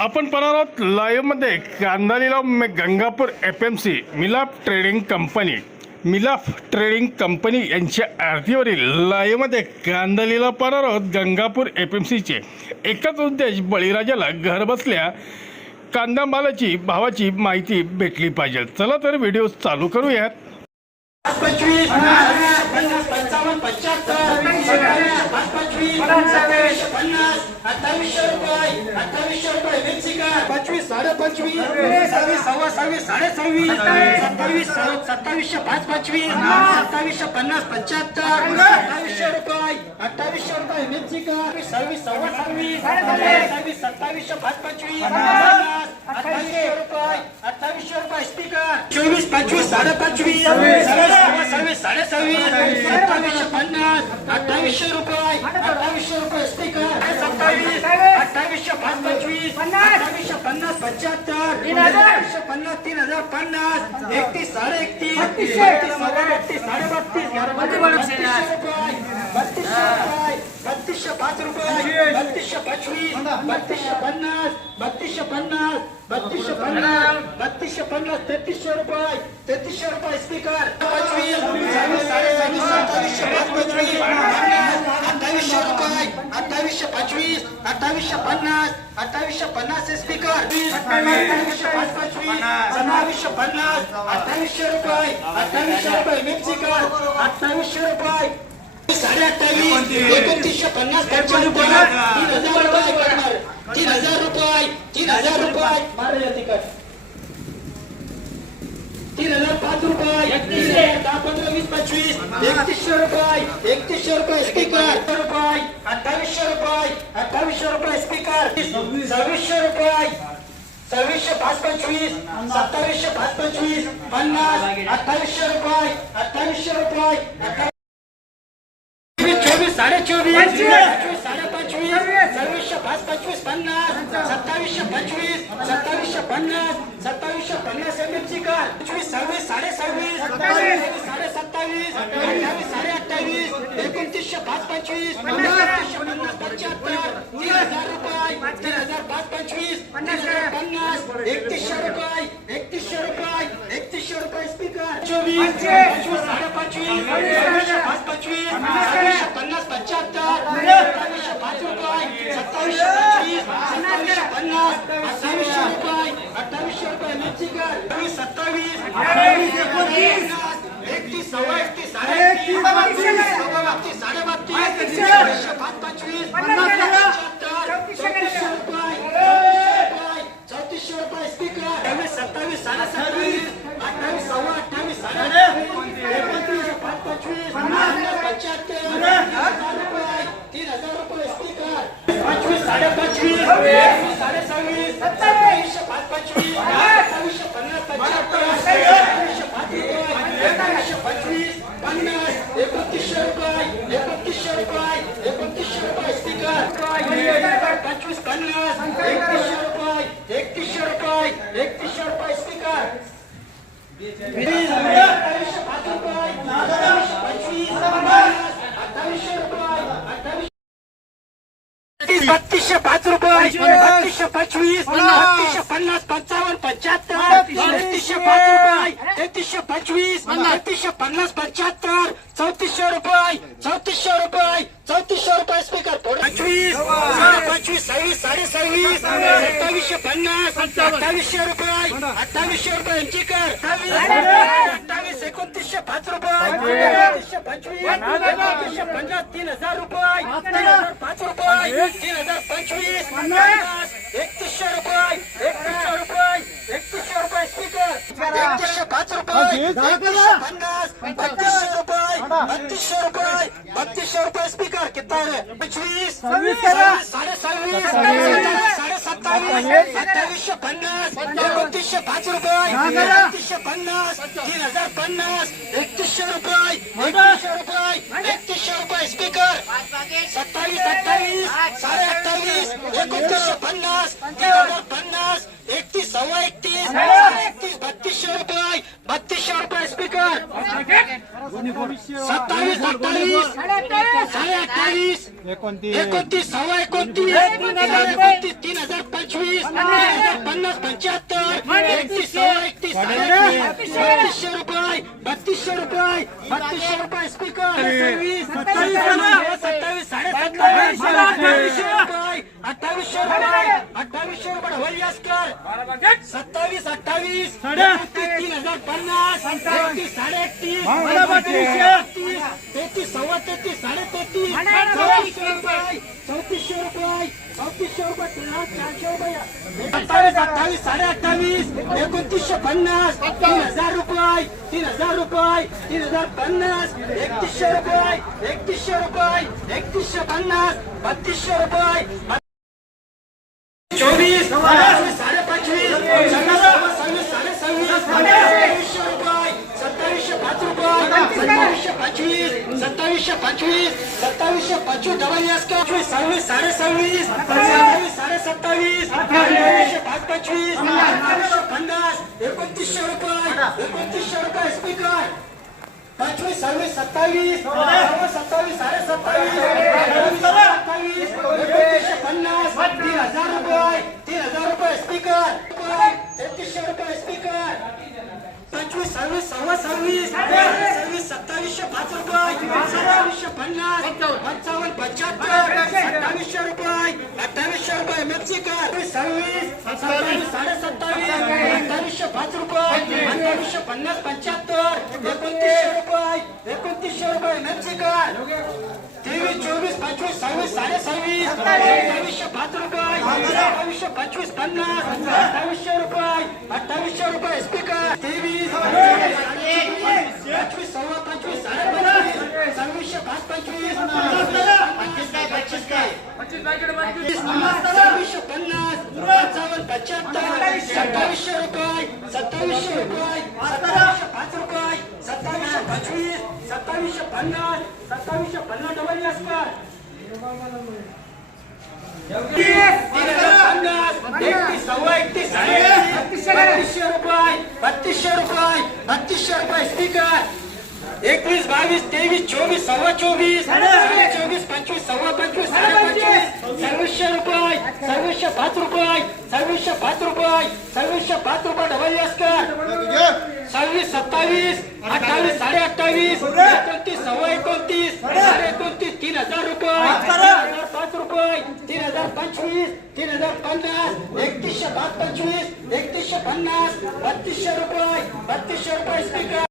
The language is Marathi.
आपण पाहणार आहोत लाईव्हमध्ये कांदा लिलाव Gangapur F M C Milap trading company. Milap trading company यांच्या आरतीवरील लाईव्हमध्ये कांदा लिलाव पाहणार आहोत गंगापूर एफ एम सीचे एकच उद्देश बळीराजाला घरबसल्या कांदा मालाची भावाची माहिती भेटली पाहिजे. चला तर व्हिडिओ चालू करूयात. पंचवीस पन्नास पंचावन्न पंच्याहत्तर पाच पंचवीस सत्तावीसशे पन्नास अठ्ठावीसशे रुपये अठ्ठावीसशे रुपये मिरचिका पंचवीस साडे पंचवीस सव्वीस सव्वा सव्वीस साडे सव्वीस सत्तावीस सत्तावीसशे पाच पंचवीस सत्तावीसशे पन्नास पंच्याहत्तर. अठ्ठावीसशे रुपये अठ्ठावीसशे रुपये मिरचिका सव्वीस सव्वा सव्वीस. सव्वीस सत्तावीसशे पाच पंचवीस अठ्ठावीसशे रुपये अठ्ठावीसशे रुपये स्पीकर चोवीस पंचवीस साडे पंचवीस सव्वीस सव्वा सव्वीस साडे सव्वीस. सत्तावीसशे पन्नास अठ्ठावीसशे रुपये अठ्ठावीसशे रुपये स्पीकर सत्तावीस अठ्ठावीसशे पाच पंचवीस अठ्ठावीसशे पन्नास पंच्याहत्तर अठ्ठावीसशे पन्नास तीन हजार पन्नास एकतीस साडे एकतीस बत्तीस बत्तीस साडे बत्तीस बत्तीसशे रुपये बत्तीसशे पाच रुपये बत्तीसशे पंचवीस बत्तीसशे पन्नास बत्तीसशे पन्नास. बत्तीसशे पन्नास बत्तीसशे पन्नास तेहतीसशे रुपये तेहतीसशे रुपये स्पीकर अठ्ठावीसशे रुपये अठ्ठावीसशे पंचवीस अठ्ठावीसशे पन्नास अठ्ठावीसशे पन्नास स्पीकर सत्तावीसशे पन्नास अठ्ठावीसशे रुपये अठ्ठावीसशे रुपये मिरचिकर अठ्ठावीसशे रुपये साडे अठ्ठावीस एकोणतीसशे पन्नास पंचावन्न रुपये तीन हजार रुपये करणार. तीन रुपये तीन हजार रुपये. मारा या तिकट तीन हजार पाच रुपये. एकतीसशे दहा पंधरा वीस पंचवीस. एकतीसशे रुपये. एकतीसशे रुपये स्पीकर रुपये. अठ्ठावीसशे रुपये. अठ्ठावीसशे रुपये स्पीकर सव्वीसशे रुपये. सव्वीसशे पाच पंचवीस. सत्तावीसशे पाच पंचवीस. पन्नास. अठ्ठावीसशे रुपये. अठ्ठावीसशे रुपये. चोवीस साडे चोवीस पंचवीस साडे पंचवीस सव्वीसशे पाच पंचवीस पन्नास सत्तावीसशे पंचवीस सत्तावीसशे पन्नास सत्तावीसशे पन्नास एम एम ची कार पंचवीस सव्वीस साडे सव्वीस साडे सत्तावीस अठ्ठावीस साडे अठ्ठावीस एकोणतीसशे पाच पंचवीस एकोणतीसशे पन्नास पंच्याहत्तर तीन हजार रुपये तीन हजार पाच पंचवीस हजार पन्नास एकतीसशे रुपये एकतीसशे रुपये एकतीसशे रुपये स्पीकर चोवीस पंचवीस साडे पंचवीस सव्वीसशे पाच पंचवीस सव्वीसशे पन्नास पंच्याहत्तर सत्तावीसशे पाच रुपये सत्तावीसशे पंचवीस सत्तावीसशे पन्नास अठ्ठावीसशे रुपये अठ्ठावीसशे रुपये मिरचीकर सव्वीस सत्तावीस अठ्ठावीस एकोणतीस एकतीस सव्वा एकतीस साडे एकतीस बत्तीस सव्वा बत्तीस साडे बत्तीस सव्वीसशे पाच पंचवीस पन्नास पंच्याहत्तर चौतीसशे रुपये चौतीसशे रुपये स्पीकर सव्वीस सत्तावीस साडे सत्तावीस अठ्ठावीस सव्वा अठ्ठावीस साडे अठ्ठावीस एकोणतीस पाच पंचवीस पन्नास पंच्याहत्तर हजार रुपये तीन हजार रुपये स्पीकर पंचवीस साडे पंचवीस साडे सव्वीस सत्तावीसशे पाच पंचवीस सत्तावीसशे पन्नास पंच्याहत्तर सत्तावीसशे पाच रुपये एकोणीसशे पंचवीस पन्नास एकोणतीसशे रुपये एकोणतीसशे रुपये एकोणतीसशे रुपये स्टिकर पंचवीस पन्नास एकतीसशे रुपये एकतीसशे रुपये एकतीसशे रुपये स्टिकर अठ्ठावीसशे पाच रुपये अठ्ठावीसशे पंचवीस पन्नास अठ्ठावीसशे रुपये अठ्ठावीसशे बत्तीसशे पाच रुपये. बत्तीसशे पंचवीस. बत्तीसशे पन्नास पंचावन्न पंच्याहत्तर. तेहतीसशे पाच रुपये. तेहतीसशे पंचवीस. तेहतीसशे पन्नास पंच्याहत्तर. चौतीसशे रुपये. चौतीसशे रुपये. चौतीसशे रुपये. पंचवीस. पंचवीस. सव्वीस साडे सव्वीस सत्तावीसशे पन्नास अठ्ठावीसशे रुपये. अठ्ठावीसशे रुपये यांची कर. अठ्ठावीस एकोणतीसशे पाच रुपये. एकोणतीसशे पंचवीस एकोणतीसशे पन्नास तीन हजार रुपये. तीन हजार पाच रुपये. तीन हजार पंचवीस. पन्नास एकतीसशे रुपये. एकतीसशे रुपये. एकतीसशे रुपये स्पीकर एकतीसशे पाच रुपये. एकतीसशे पन्नास बत्तीसशे रुपये. बत्तीसशे रुपये. बत्तीसशे कितना है? पंचवीस साडे सव्वीस साडे सत्तावीस अठ्ठावीसशे पन्नास। एकोणतीसशे पाच रुपये एकतीसशे पन्नास। तीन हजार पन्नास। एकतीसशे रुपये। एकतीसशे रुपये। एकतीसशे रुपये स्पीकर। सत्तावीस अठ्ठावीस साडे अठ्ठावीस एकोणतीसशे पन्नास। तीन हजार पन्नास। एकतीस सव्वा एकतीस एकतीस बत्तीसशे रुपये। बत्तीसशे रुपये स्पीकर। सत्तावीस अठ्ठावीस साडे अठ्ठावीस एकोणतीस. सव्वा एकोणतीस. एकोणतीस. तीन हजार पंचवीस. पन्नास. पंच्याहत्तर. एकतीस सव्वा एकतीस. बत्तीसशे रुपये. बत्तीसशे रुपये. बत्तीसशे रुपये. स्पीकर सत्तावीस. सत्तावीस. साडे सत्तावीस. अठ्ठावीसशे रुपये अठ्ठावीसशे रुपये रुपये वलियास्कर सत्तावीस अठ्ठावीस. तीन हजार पन्नास. एकतीस साडे एकतीस. तेहतीस सव्वा तेहतीस साडे तेहतीस. चौतीसशे रुपये. चौतीसशे रुपये. चौतीसशे रुपये चारशे रुपये. अठ्ठावीस अठ्ठावीस साडे अठ्ठावीस. एकोणतीसशे पन्नास. तीन हजार रुपये. तीन हजार रुपये. तीन हजार पन्नास. एकतीसशे रुपये. एकतीसशे रुपये. एकतीसशे पन्नास. बत्तीसशे रुपये चोवीस साडे पंचवीस सव्वीस साडे सव्वीस सत्तावीसशे रुपये सत्तावीसशे पाच रुपये सत्तावीसशे पंचवीस सत्तावीसशे पंचवीस सत्तावीसशे पंचवीस डबल एस का पंचवीस सव्वीस साडे सव्वीस सत्तावीस साडे सत्तावीस सत्तावीसशे पाच पंचवीस अठ्ठावीसशे पन्नास एकोणतीसशे रुपये एकोणतीसशे रुपये स्पीकर पंचवीस सव्वीस सत्तावीस सत्तावीस साडे सत्तावीस अठ्ठावीस, सत्तावीस एकोणतीसशे पन्नास तीन हजार रुपये तीन हजार रुपये स्पीकर तेहतीसशे रुपये स्पीकर पंचवीस सव्वीस सव्वा सव्वीस सव्वीस सत्तावीसशे पाच रुपये सत्तावीसशे पन्नास पंचावन्न पंच्याहत्तर सत्तावीसशे रुपये अठ्ठावीसशे रुपये मेक्सिकन सव्वीस सत्तावीस साडे सत्तावीस अठ्ठावीसशे पाच रुपये अठ्ठावीसशे पन्नास पंच्याहत्तर एकोणतीसशे रुपये एकोणतीसशे रुपये मेक्सिकन तेवीस चोवीस पंचवीस सव्वीस साडे सव्वीस अठ्ठावीसशे पाच रुपये. अठ्ठावीसशे पंचवीस पन्नास. अठ्ठावीसशे रुपये. अठ्ठावीसशे रुपये स्पीकर तेवीस. पंचवीस सव्वा पंचवीस साडे पंचवीस सव्वीसशे पाच पंचवीस. पंचवीस काय पच्चीस काय सव्वीसशे पन्नास. पंचावन्न पंच्याहत्तर. सत्तावीसशे. रुपये. सत्तावीसशे रुपये. सत्तावीसशे पाच रुपये. सत्तावीसशे पंचवीस. सत्तावीसशे पन्नास. सत्तावीसशे पन्नास डबल असकार बत्तीसशे रुपये बत्तीसशे रुपये स्पीकर एकवीस बावीस तेवीस चोवीस सव्वा चोवीस साडे चोवीस पंचवीस सव्वा पंचवीस साडे पंचवीस सव्वीसशे रुपये सव्वीसशे पाच रुपये सव्वीसशे पाच रुपये सव्वीसशे पाच रुपये डबल असकर सव्वीस सत्तावीस अठ्ठावीस साडे अठ्ठावीस एकोणतीस सव्वा एकोणतीस साडे एकोणतीस तीन हजार रुपये. तीन हजार पाच रुपये. तीन हजार पंचवीस. तीन हजार पन्नास. एकतीसशे पाच पंचवीस एकतीसशे पन्नास. बत्तीसशे रुपये. बत्तीसशे रुपये स्पीकर